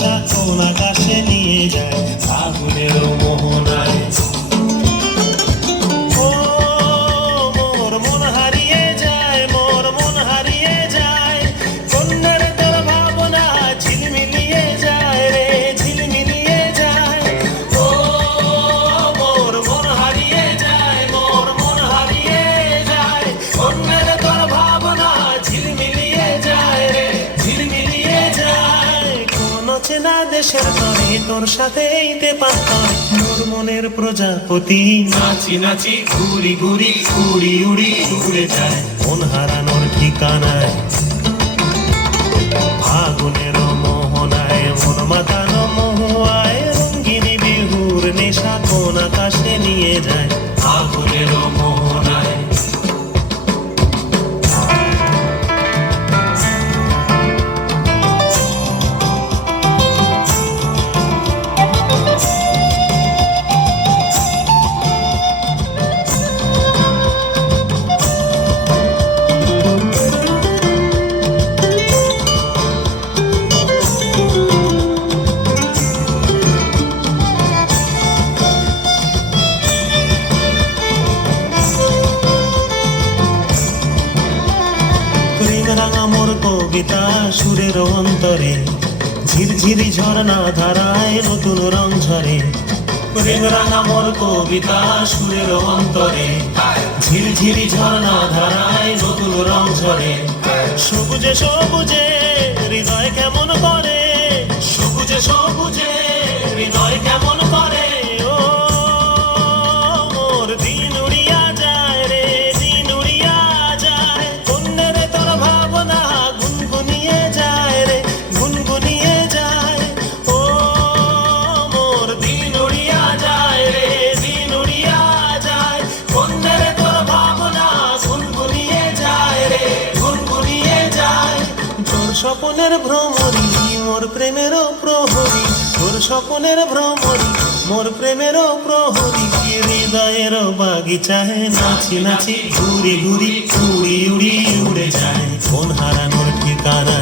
নেশা কোন আকাশে নিয়ে যায় আগুনের মোহনায়। ও মোর মন হারিয়ে যায়, মোর মন হারিয়ে যায়, কন্যার তোর ভাবনা ঝিলমিলিয়ে যায় রে, ঝিলমিলিয়ে যায়। ও মোর মন হারিয়ে যায়, মোর মন হারিয়ে যায়, কন্যার তোর ভাবনা ঝিলমিলিয়ে যায় রে, ঝিলমিলিয়ে যায়। কোন চেনা দেশের তরে তোর সাথে এইতে পাত্তর, মোর মনের প্রজাপতি নাচি নাচি ঘুরি ঘুরি উড়ি উড়ি উড়ে যায় মন হারানোর ঠিকানায়। ফাগুনের মোহনায় মন মাতানো মহুয়ায়, রঙ্গিনী বিহুর নেশা কোন আকাশে নিয়ে যায় ফাগুনের মোহনায়। রাঙা মোর কবিতা সুরের অন্তরে, ঝিরঝিরি ঝর্ণা ধারায় নতুন রং ঝরে। প্রেম রাঙা মোর কবিতা সুরের অন্তরে, ঝিরঝিরি ঝর্ণা ধারায় নতুন রং ঝরে। সবুজে সবুজে হৃদয় কেমন করে, সবুজে সবুজে হৃদয় কেমন করে। ও মোর দিন উড়িয়া যায় রে, দিন উড়িয়া যায়, কন্যের তোর ভাবনা গুনগুনিয়ে যায় রে, গুনগুনিয়ে যায়। ও মোর দিন উড়িয়া যায় রে, দিন উড়িয়া যায়, কন্যের তোর ভাবনা গুনগুনিয়ে যায় রে, গুনগুনিয়ে যায়। তোর স্বপনের ভ্রমরি মোর প্রেমেরও প্রহরী, তোর স্বপনের ভ্রমরি মোর প্রেমেরও প্রহরী। হৃদয়ের বাগিচায় নাচি নাচি ঘুরি ঘুরি উড়ি উড়ি উড়ে যায় মন হারানোর ঠিকানা।